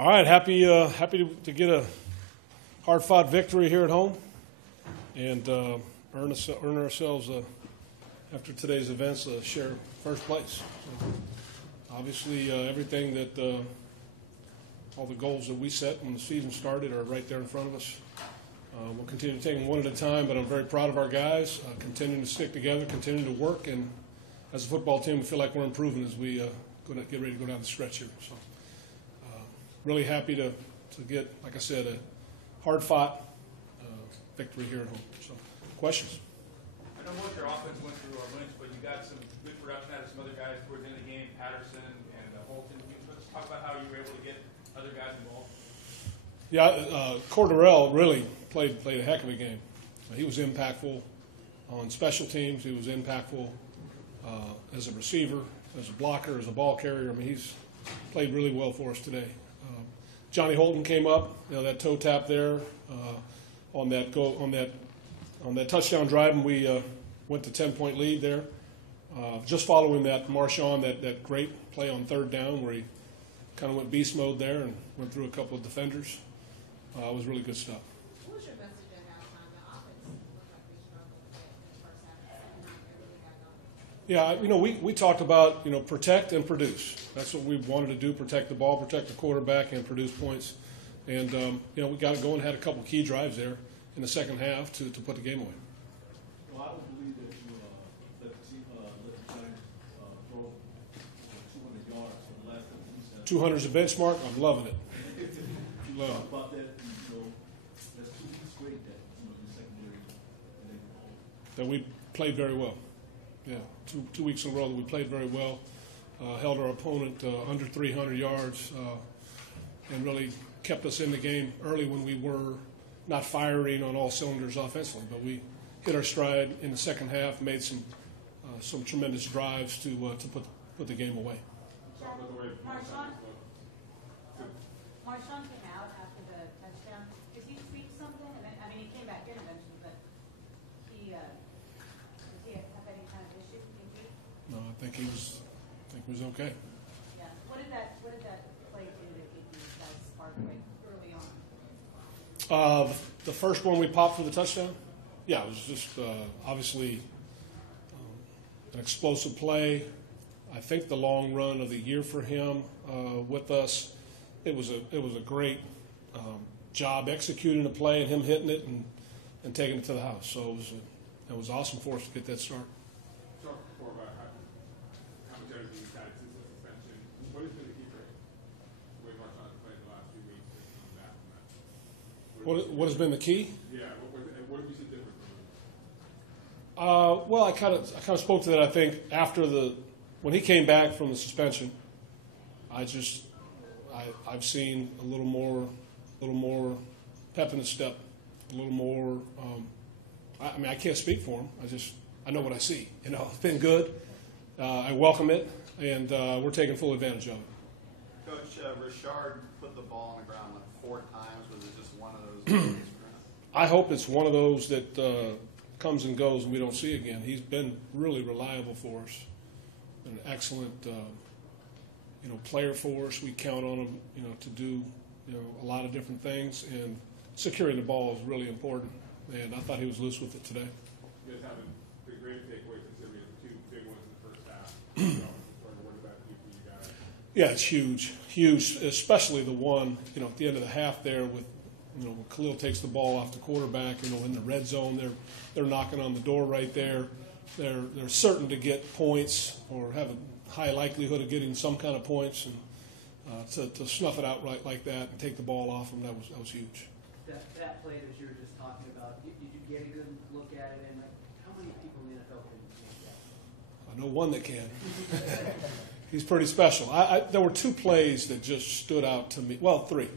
All right, happy to get a hard-fought victory here at home and earn ourselves, after today's events, share first place. So obviously, everything that all the goals that we set when the season started are right there in front of us. We'll continue to take them one at a time, but I'm very proud of our guys, continuing to stick together, continuing to work, and as a football team, we feel like we're improving as we get ready to go down the stretch here. So really happy to get, like I said, a hard-fought victory here at home. So, questions? I know most of your offense went through Lynch, but you got some good production out of some other guys towards the end of the game, Patterson and Holton. Can you talk about how you were able to get other guys involved? Yeah, Cordarrelle really played a heck of a game. He was impactful on special teams. He was impactful as a receiver, as a blocker, as a ball carrier. I mean, he's played really well for us today. Johnny Holton came up, that toe tap there on that touchdown drive, and we went to 10-point lead there. Just following that, Marshawn, that great play on third down where he kind of went beast mode there and went through a couple of defenders. It was really good stuff. What was your message at halftime? The offense looked like they struggled a bit in the first half. The second half, they really got going. Yeah, we talked about, protect and produce. That's what we wanted to do, protect the ball, protect the quarterback, and produce points. And, we got to go and had a couple key drives there in the second half to put the game away. Well, I don't believe that you let the Giants throw 200 yards for the last couple of weeks. 200 is a benchmark. I'm loving it. Talk about that, that's 2 weeks straight that, the secondary, That we played very well. Yeah, two weeks in a row that we played very well. Held our opponent under 300 yards and really kept us in the game early when we were not firing on all cylinders offensively. But we hit our stride in the second half, made some tremendous drives to put the game away. Marshawn came out after the touchdown. Did he tweak something? I mean, he came back in eventually, but did he have any kind of issue? No, I think he was okay. Yeah. What did that play do to get you guys sparked early on? The first one we popped for the touchdown? Yeah, it was just obviously an explosive play. I think the long run of the year for him with us. It was a great job executing the play and him hitting it and taking it to the house. So it was awesome for us to get that start. Talk before about how much everything you've had since the suspension. What has been the key for the way Marshawn has played the last few weeks to come back from that? What has been the key? Yeah, what have you seen different from him? Well, I kind of spoke to that. I think after when he came back from the suspension, I've seen a little more pep in the step, a little more. I mean, I can't speak for him. I know what I see. It's been good. I welcome it, and we're taking full advantage of it. Coach, Richard put the ball on the ground like 4 times. Was it just one of those? I hope it's one of those that comes and goes and we don't see again. He's been really reliable for us. An excellent. Player for us. We count on him, to do, a lot of different things, and securing the ball is really important. And I thought he was loose with it today. You guys haven't the great takeaways considering the 2 big ones in the first half. What about you guys? Yeah, it's huge, especially the one, at the end of the half there with, when Khalil takes the ball off the quarterback, in the red zone, they're knocking on the door right there. They're certain to get points or have a high likelihood of getting some kind of points, and to snuff it out right like that and take the ball off them, that was huge. That play that you were just talking about, did you get a good look at it? And how many people in the NFL can make that? I know one that can. He's pretty special. There were 2 plays that just stood out to me. Well, 3.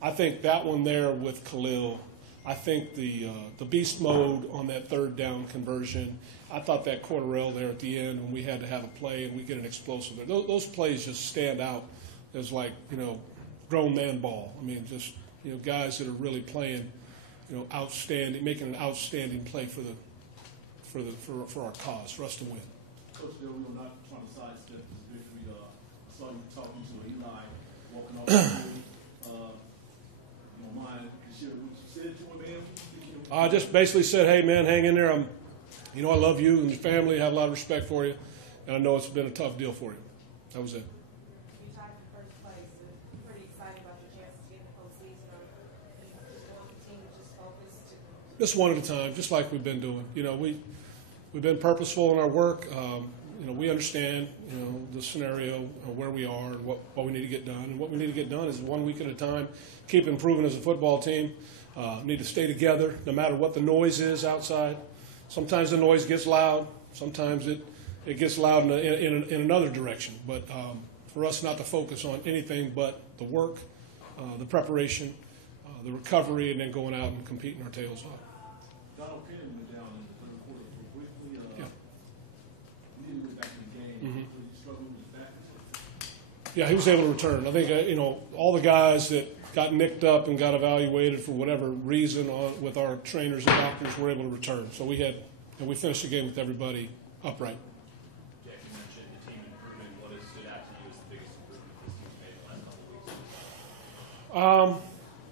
I think that one there with Khalil. I think the beast mode on that third down conversion. I thought that Cordarrelle there at the end when we had to have a play and we get an explosive there. Those plays just stand out as grown man ball. I mean, just guys that are really playing, outstanding, making an outstanding play for our cause, for us to win. Coach, we were not trying to sidestep this victory. I saw you talking to Eli walking off the field. I just basically said, hey, man, hang in there. I love you and your family. I have a lot of respect for you. And I know it's been a tough deal for you. That was it. You tied for first place. Pretty excited about your chances to get in the postseason, or just want the team to just focus? Just one at a time, just like we've been doing. We've been purposeful in our work. We understand, the scenario, where we are and what we need to get done. And what we need to get done is 1 week at a time, keep improving as a football team, need to stay together no matter what the noise is outside. Sometimes the noise gets loud. Sometimes it gets loud in another direction. But for us not to focus on anything but the work, the preparation, the recovery, and then going out and competing our tails off. Donald Kennedy went down in the third quarter for briefly. Needed back in the game. Mhm. So he struggled with his back. Yeah, he was able to return. I think, all the guys that got nicked up and got evaluated for whatever reason with our trainers and doctors were able to return. So we finished the game with everybody upright. Jack, you mentioned the team improvement. What has stood out to you as the biggest improvement this team's made in the last couple of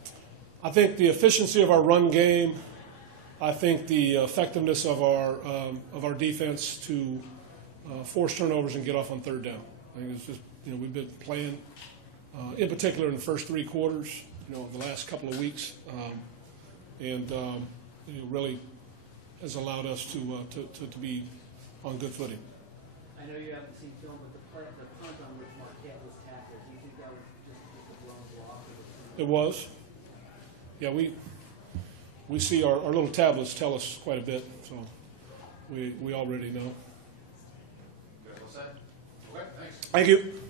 weeks? I think the efficiency of our run game. I think the effectiveness of our defense to force turnovers and get off on third down. I think it's just, we've been playing, in particular in the first 3 quarters, the last couple of weeks, and it really has allowed us to be on good footing. I know you haven't seen film, but the punt on which Marquette was tackled, do you think that was just a blown block? It was. Yeah, we see our little tablets tell us quite a bit, so we already know. Good, what's that? Okay, thanks. Thank you.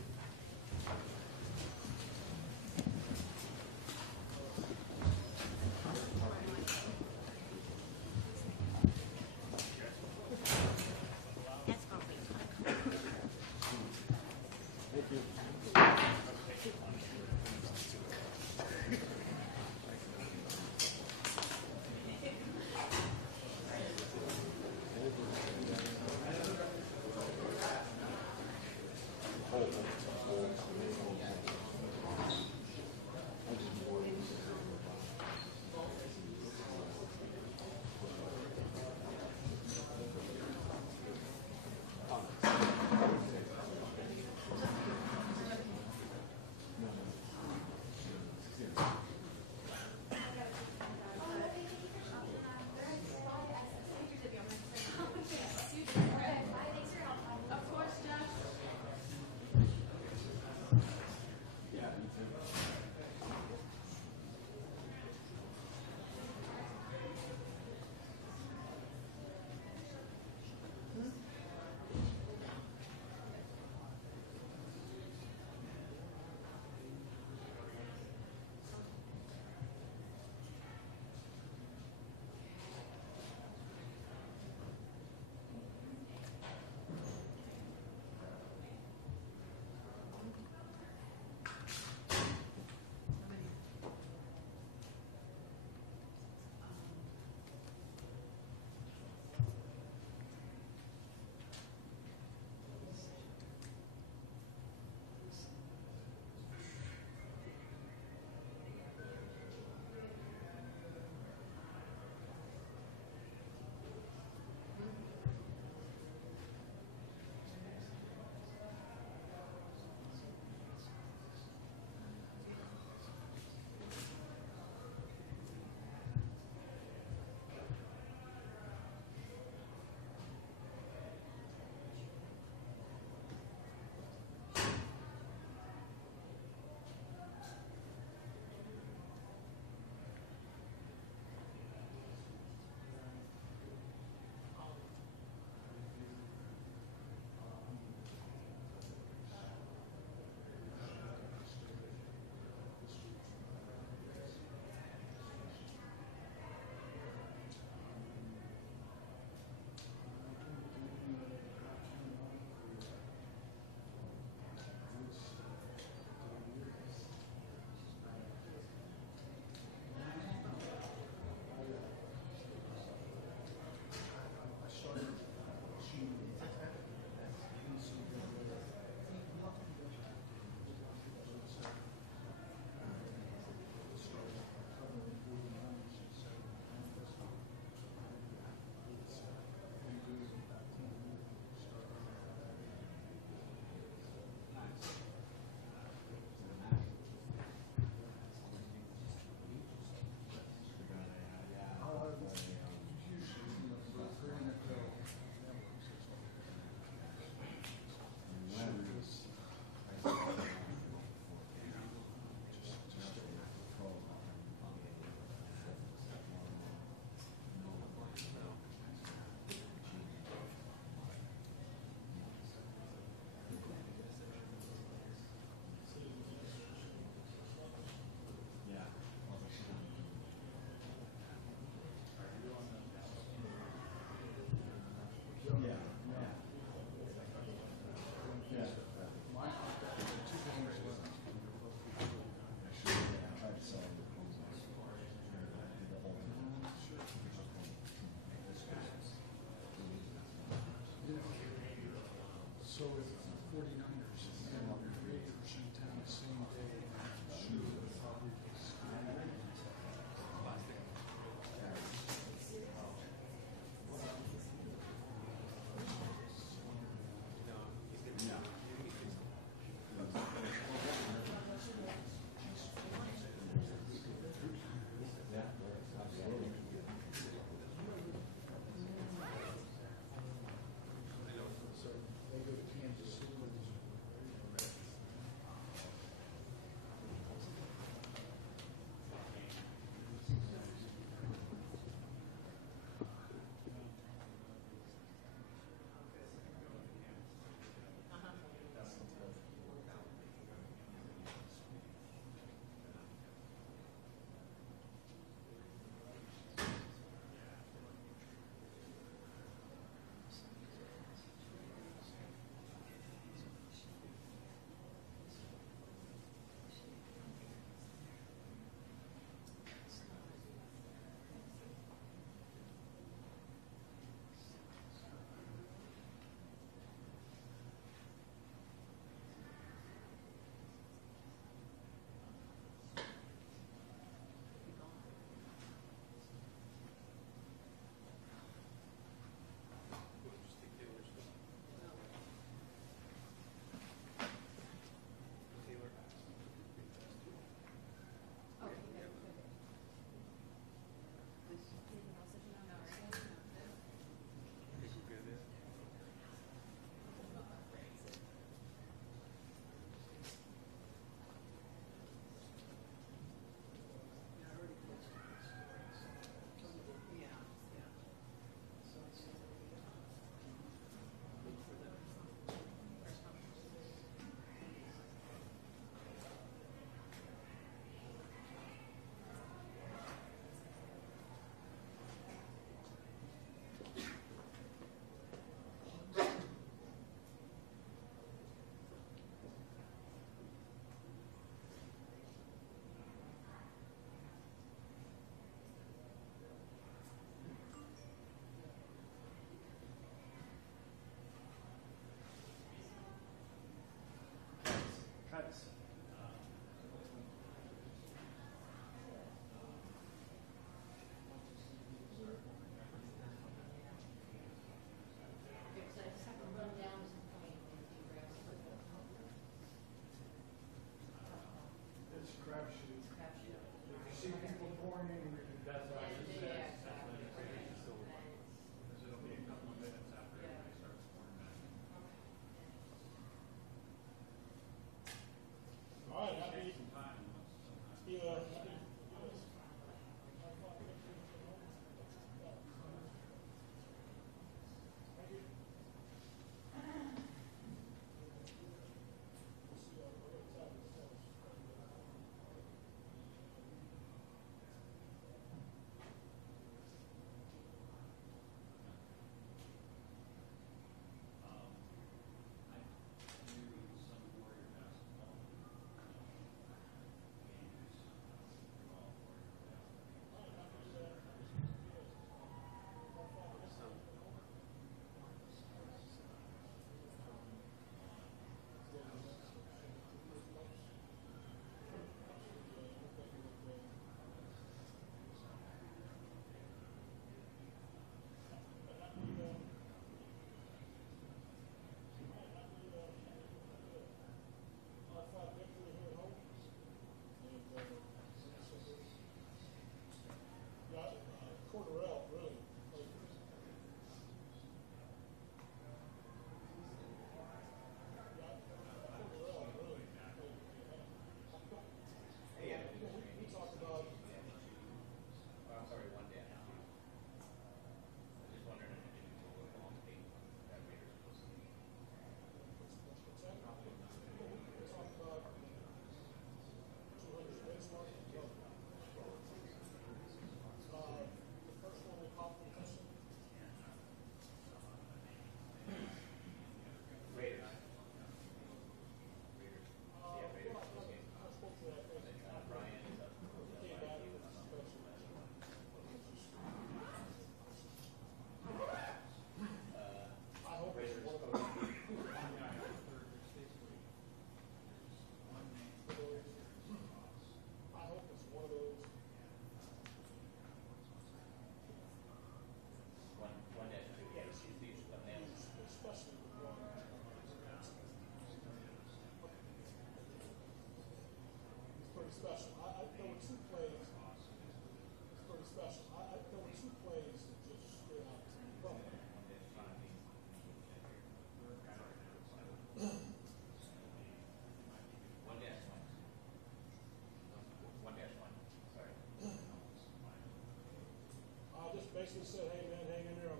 basically said, hey man, hang in there.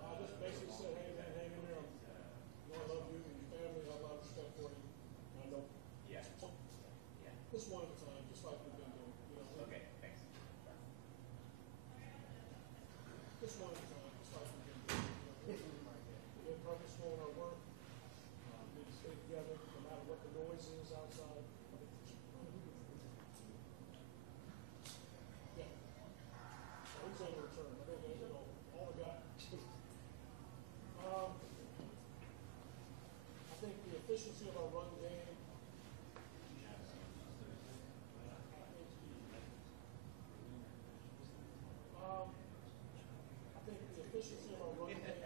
I just basically said, hey man, hang in there. I love you and your family. I have a lot of respect for you. I know. Yeah. Yeah. Just one at a time, just like we've been doing. You know. Okay, thanks. Just one at a time, just like we've been doing. You know, we've been purposeful in our work. We need to stay together, no matter what the noise is outside. Yeah. So who's on the return? I think that's all I got. I think the efficiency of our run game. I think the efficiency of our run game.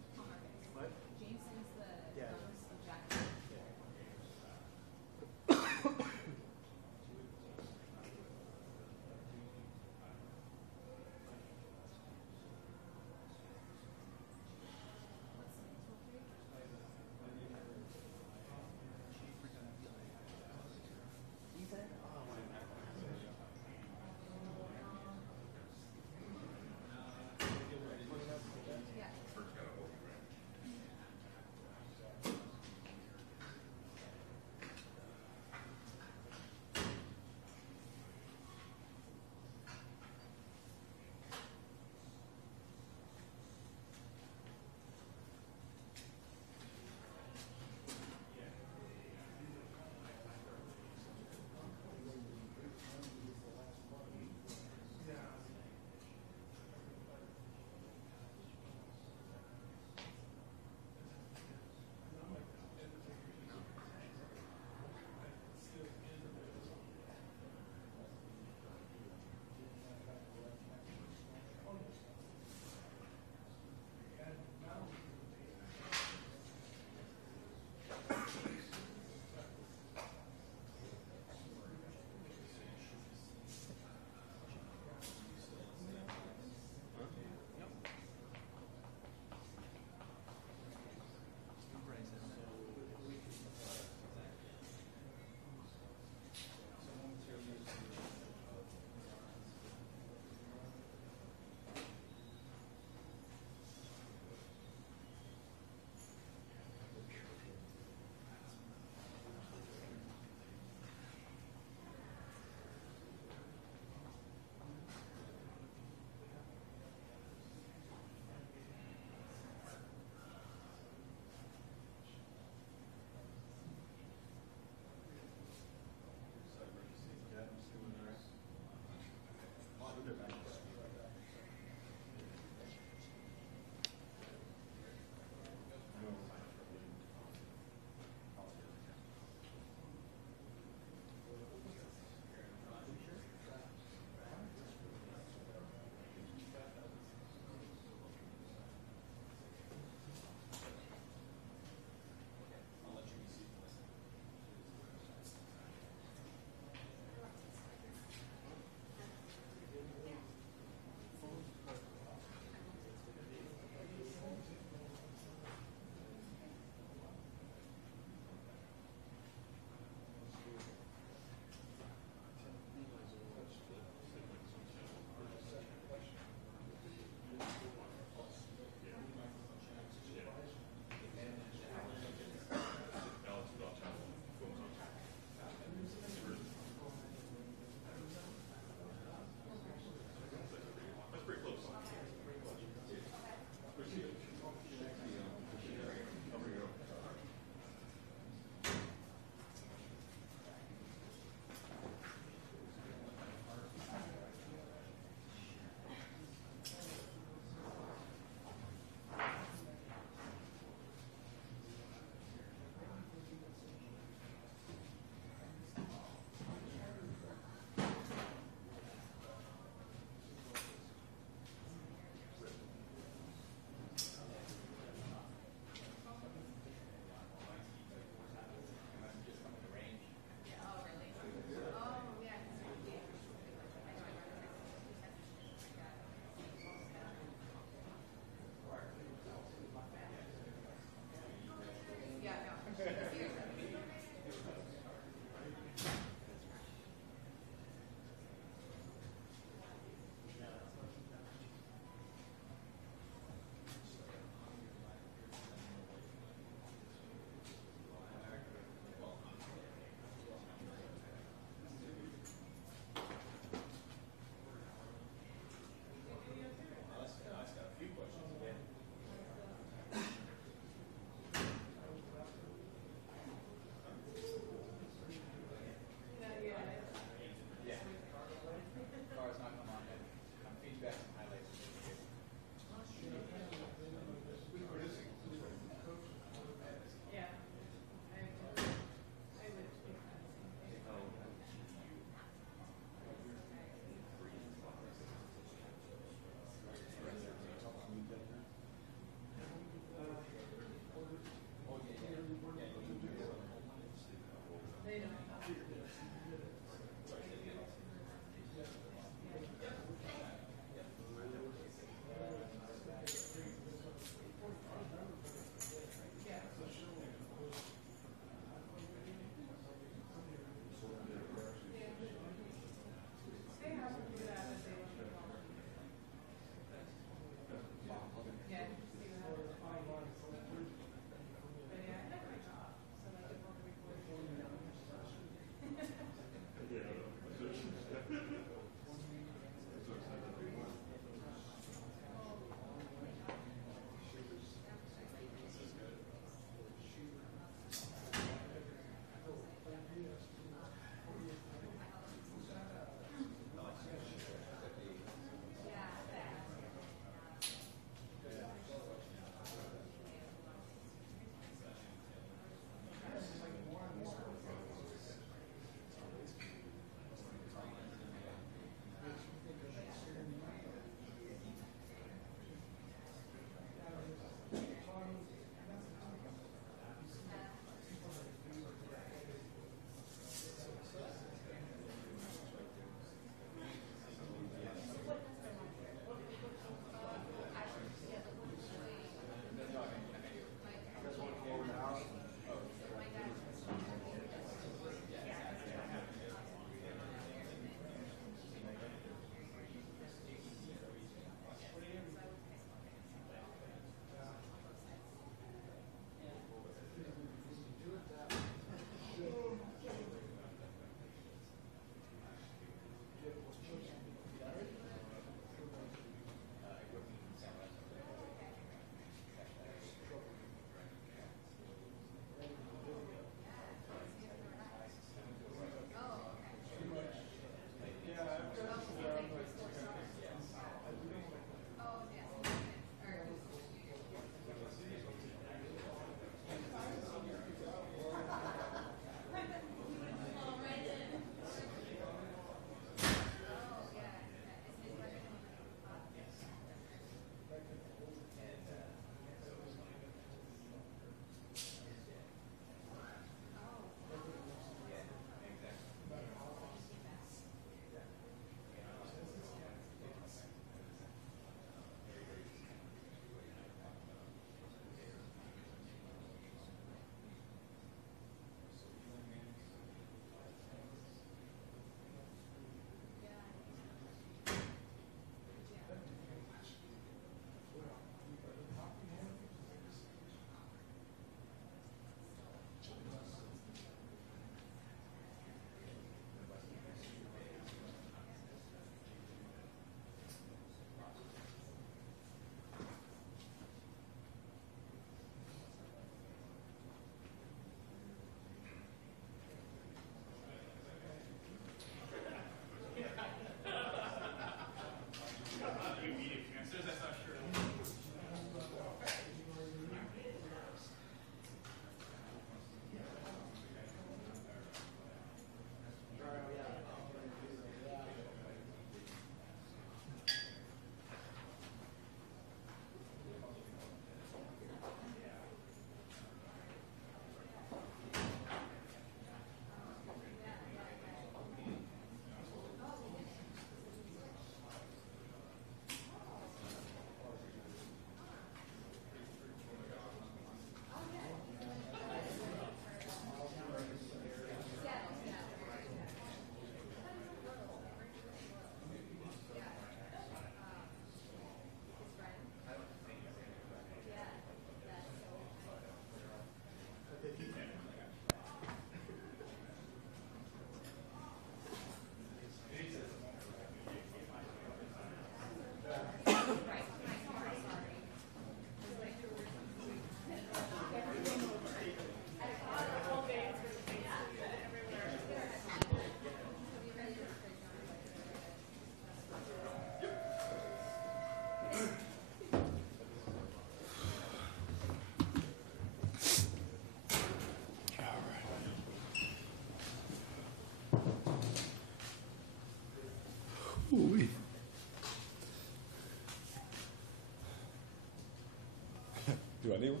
Do I need one?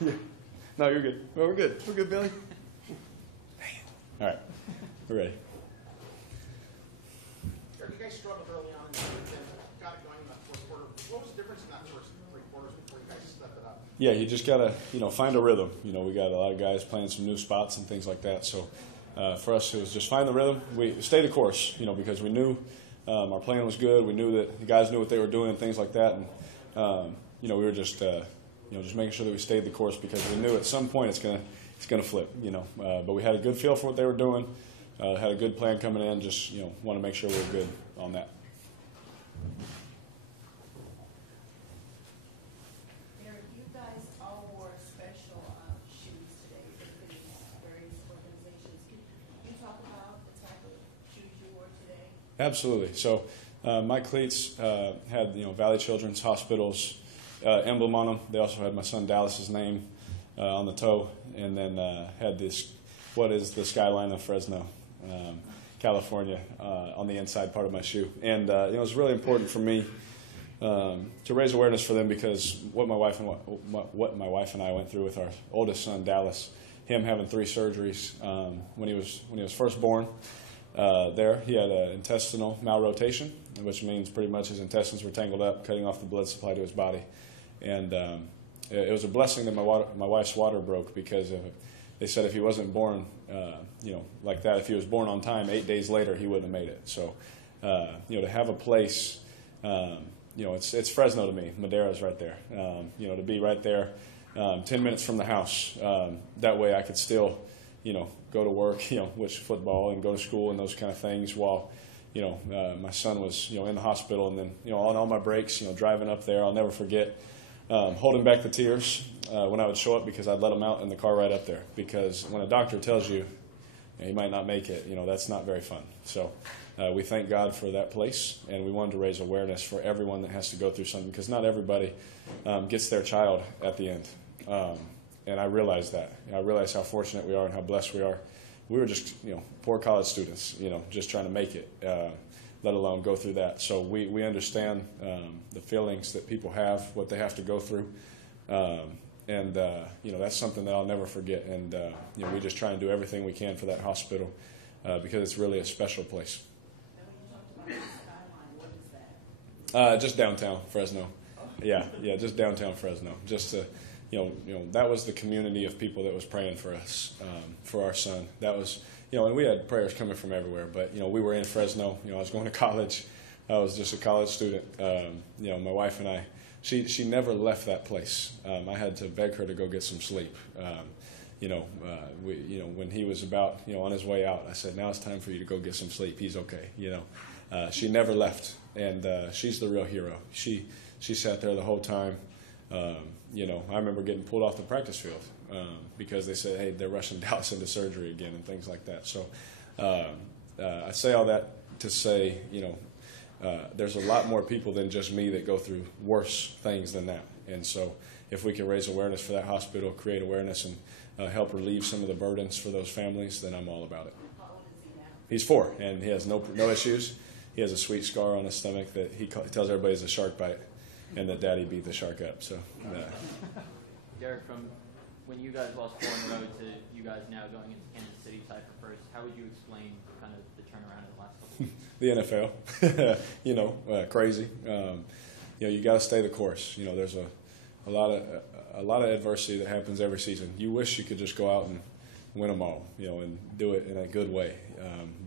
Yeah. No, you're good. Well, we're good. We're good, Billy. All right. We're ready. You guys struggled early on in the season, got it going in that fourth quarter. What was the difference in that first 3 quarters before you guys stepped it up? Yeah, you just got to, find a rhythm. We got a lot of guys playing some new spots and things like that. So for us, it was just find the rhythm. We stay the course, because we knew our plan was good. We knew that the guys knew what they were doing and things like that. And, we were just making sure that we stayed the course because we knew at some point it's gonna flip, But we had a good feel for what they were doing. Had a good plan coming in. Just want to make sure we were good on that. Derek, you guys all wore special shoes today for the various organizations. Can you talk about the type of shoes you wore today? Absolutely. So my cleats had Valley Children's Hospital's emblem on them. They also had my son Dallas's name on the toe, and then had what is the skyline of Fresno, California, on the inside part of my shoe. And it was really important for me to raise awareness for them because what my wife and I went through with our oldest son Dallas, him having 3 surgeries when he was first born. He had an intestinal malrotation, which means pretty much his intestines were tangled up, cutting off the blood supply to his body. And it was a blessing that my wife's water broke because they said if he wasn't born, like that, if he was born on time, 8 days later, he wouldn't have made it. So, to have a place, it's Fresno to me. Madera's right there. To be right there, 10 minutes from the house. That way I could still, go to work, watch football and go to school and those kind of things while, my son was, in the hospital. And then, on all my breaks, driving up there, I'll never forget holding back the tears when I would show up because I'd let him out in the car right up there. Because when a doctor tells you he might not make it, that's not very fun. So we thank God for that place, and we wanted to raise awareness for everyone that has to go through something because not everybody gets their child at the end. And I realize that. I realize how fortunate we are and how blessed we are. We were just, poor college students, just trying to make it, let alone go through that. So we understand the feelings that people have, what they have to go through. And that's something that I'll never forget. And, we just try and do everything we can for that hospital because it's really a special place. And when you talked about the skyline, what is that? Just downtown Fresno. Yeah, just downtown Fresno. Just to, that was the community of people that was praying for us, for our son. That was, and we had prayers coming from everywhere. But, we were in Fresno. I was going to college. I was just a college student. My wife and I, she never left that place. I had to beg her to go get some sleep. When he was about, on his way out, I said, now it's time for you to go get some sleep. He's okay. She never left. And she's the real hero. She sat there the whole time. I remember getting pulled off the practice field because they said, hey, they're rushing Dallas into surgery again and things like that. So I say all that to say, there's a lot more people than just me that go through worse things than that. And so if we can raise awareness for that hospital, create awareness, and help relieve some of the burdens for those families, then I'm all about it. How old is he now? He's 4, and he has no issues. He has a sweet scar on his stomach that he tells everybody is a shark bite, and that Daddy beat the shark up. So, Derek, from when you guys lost 4 in a row to you guys now going into Kansas City tied for first, how would you explain kind of the turnaround in the last couple of weeks? The NFL, crazy. You got to stay the course. There's a lot of adversity that happens every season. You wish you could just go out and win them all, and do it in a good way.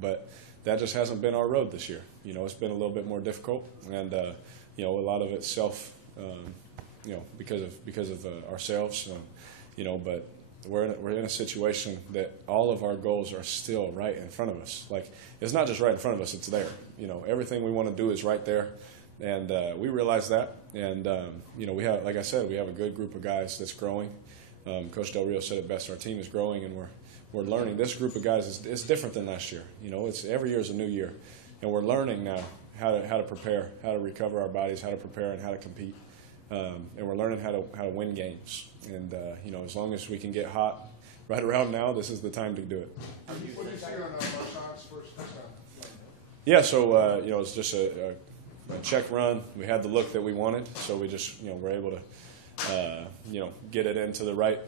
But that just hasn't been our road this year. It's been a little bit more difficult, and a lot of it's because of ourselves. But we're in a situation that all of our goals are still right in front of us. Like, it's not just right in front of us; it's there. Everything we want to do is right there, and we realize that. And we have, like I said, we have a good group of guys that's growing. Coach Del Rio said it best: our team is growing, and we're learning. This group of guys is different than last year. It's every year is a new year, and we're learning now how to prepare, how to recover our bodies, how to prepare, and how to compete. And we're learning how to win games. And as long as we can get hot right around now, this is the time to do it. What did you see on Marshawn's first touchdown? Yeah, so it's just a check run. We had the look that we wanted, so we just were able get it into the right,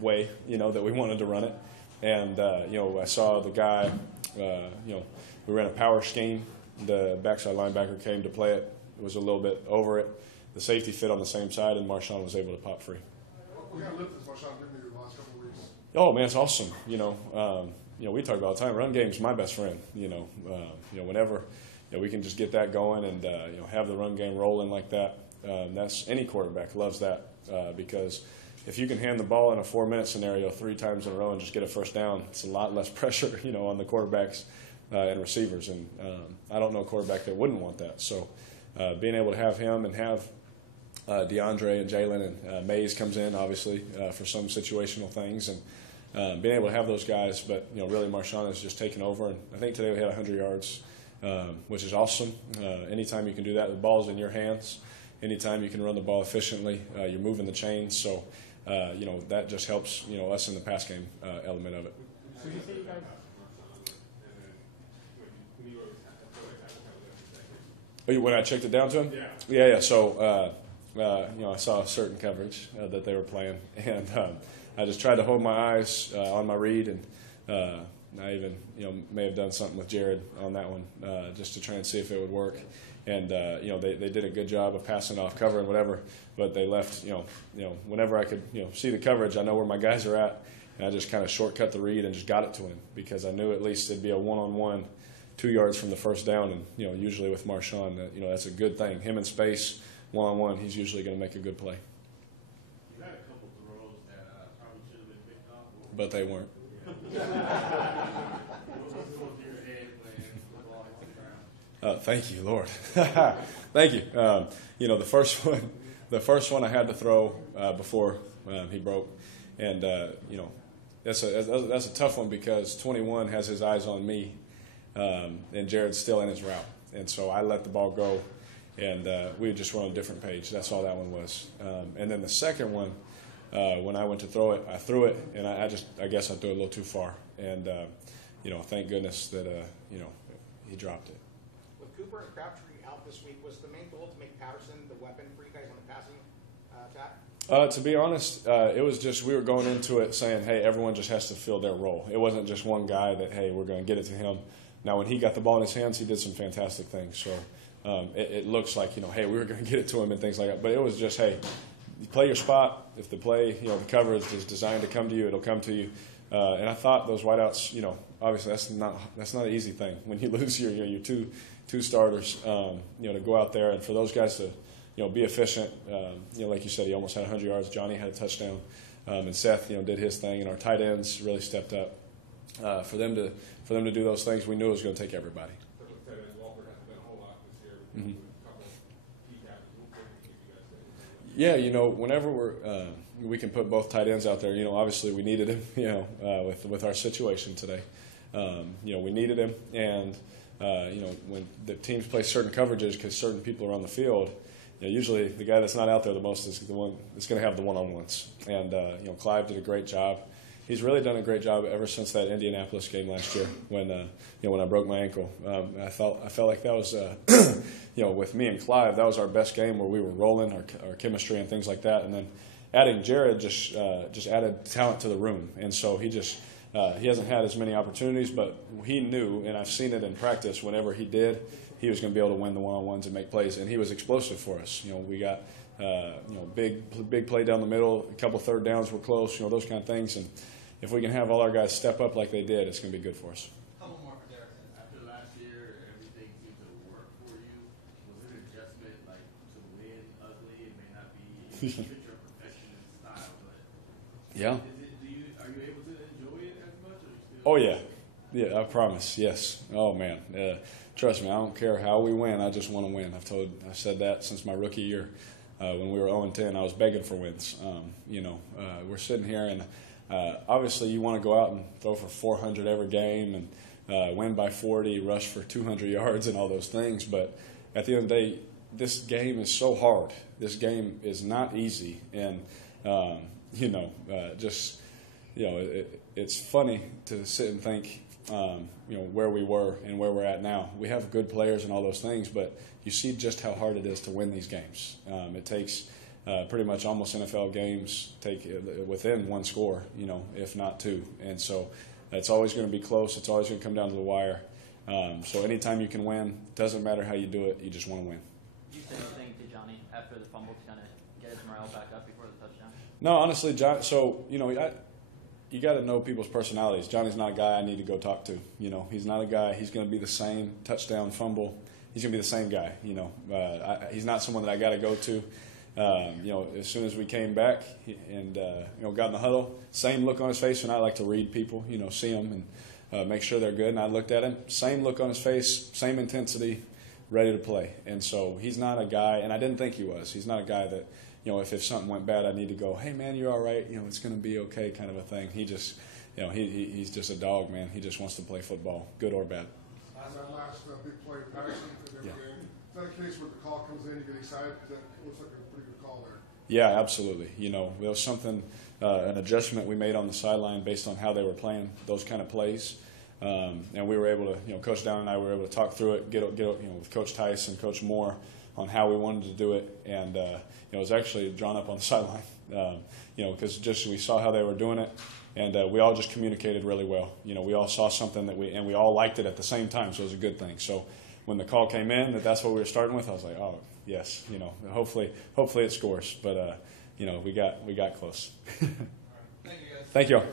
way, that we wanted to run it. And, I saw the guy, we ran a power scheme. The backside linebacker came to play it. It was a little bit over it. The safety fit on the same side, and Marshawn was able to pop free. What kind of lift has Marshawn given you the last couple of weeks? Oh, man, it's awesome. We talk about all the time. Run game's my best friend. Whenever we can just get that going and have the run game rolling like that. That's any quarterback loves that because if you can hand the ball in a 4-minute scenario 3 times in a row and just get a first down, it's a lot less pressure, on the quarterbacks and receivers. And I don't know a quarterback that wouldn't want that. So being able to have him and have DeAndre and Jalen and Mays comes in obviously for some situational things and being able to have those guys. But really Marshawn has just taken over, and I think today we had 100 yards, which is awesome. Anytime you can do that, the ball's in your hands. Anytime you can run the ball efficiently, you're moving the chains. So, that just helps, us in the pass game element of it. When I checked it down to him? Yeah. So, I saw a certain coverage that they were playing, and I just tried to hold my eyes on my read, and I even, may have done something with Jared on that one just to try and see if it would work. And, they did a good job of passing off cover and whatever, but they left, whenever I could, see the coverage, I know where my guys are at, and I just kind of shortcut the read and just got it to him because I knew at least it'd be a one-on-one 2 yards from the first down. And, usually with Marshawn, that's a good thing. Him in space, one-on-one, he's usually going to make a good play. You had a couple throws that probably should have been picked off. But they weren't. Thank you, Lord. Thank you. The first one I had to throw before he broke, and that's a tough one because 21 has his eyes on me, and Jared's still in his route, and so I let the ball go, and we just were on a different page. That's all that one was. And then the second one, when I went to throw it, I threw it, and I guess I threw it a little too far, and thank goodness that he dropped it. With Cooper and Crabtree out this week, was the main goal to make Patterson the weapon for you guys on the passing attack? To be honest, it was just we were going into it saying, hey, everyone just has to fill their role. It wasn't just one guy that, hey, we're going to get it to him. Now, when he got the ball in his hands, he did some fantastic things. So it looks like, hey, we were going to get it to him and things like that. But it was just, hey, you play your spot. If the play, the coverage is designed to come to you, it'll come to you. And I thought those wideouts, obviously that's not an easy thing when you lose your two starters, to go out there and for those guys to, be efficient. Like you said, he almost had 100 yards. Johnny had a touchdown, and Seth, did his thing, and our tight ends really stepped up. For them to do those things, we knew it was going to take everybody. Yeah, whenever we can put both tight ends out there. Obviously we needed him. With our situation today, we needed him, and when the teams play certain coverages because certain people are on the field, usually the guy that's not out there the most is the one that's going to have the one-on-ones. And Clive did a great job. He's really done a great job ever since that Indianapolis game last year when I broke my ankle. I felt like that was with me and Clive, that was our best game where we were rolling our chemistry and things like that. And then adding Jared just added talent to the room. And so he hasn't had as many opportunities, but he knew, and I've seen it in practice. Whenever he did, he was going to be able to win the one-on-ones and make plays. And he was explosive for us. We got big play down the middle, a couple third downs were close, those kind of things. And if we can have all our guys step up like they did, it's going to be good for us. A couple more for Derek. After last year, everything seemed to work for you. Was it an adjustment, like to win ugly? It may not be your professional style, but yeah. Are you able to enjoy it as much? Or you still Oh yeah, I promise. Yes. Oh man, trust me. I don't care how we win. I just want to win. I've said that since my rookie year. When we were 0-10, I was begging for wins. We're sitting here and. Obviously, you want to go out and throw for 400 every game and win by 40, rush for 200 yards and all those things. But at the end of the day, this game is so hard. This game is not easy. And, it's funny to sit and think, where we were and where we're at now. We have good players and all those things, but you see just how hard it is to win these games. It takes pretty much almost NFL games take within one score, if not two. And so it's always going to be close. It's always going to come down to the wire. So anytime you can win, doesn't matter how you do it, you just want to win. Did you say anything to Johnny after the fumble to kind of get his morale back up before the touchdown? No, honestly, John. So you got to know people's personalities. Johnny's not a guy I need to go talk to. He's not a guy. He's going to be the same touchdown, fumble. He's going to be the same guy. He's not someone that I got to go to. As soon as we came back and got in the huddle, same look on his face. And I like to read people, see them and make sure they're good. And I looked at him, same look on his face, same intensity, ready to play. And so he's not a guy, and I didn't think he was. He's not a guy that, if something went bad, I need to go, hey man, you're all right. It's going to be okay, kind of a thing. He just, he's just a dog, man. He just wants to play football, good or bad. On that last big play, Patterson for the game. Is that a case where the call comes in, you get excited? That looks like a pretty good call there. Yeah, absolutely. There was something, an adjustment we made on the sideline based on how they were playing those kind of plays. And we were able to, Coach Down and I were able to talk through it, get with Coach Tice and Coach Moore on how we wanted to do it. And, it was actually drawn up on the sideline, because just we saw how they were doing it. And we all just communicated really well. We all saw something that we all liked it at the same time, so it was a good thing. So when the call came in that's what we were starting with, I was like, oh, yes, hopefully it scores. But, we got close. Thank you, guys. Thank you all.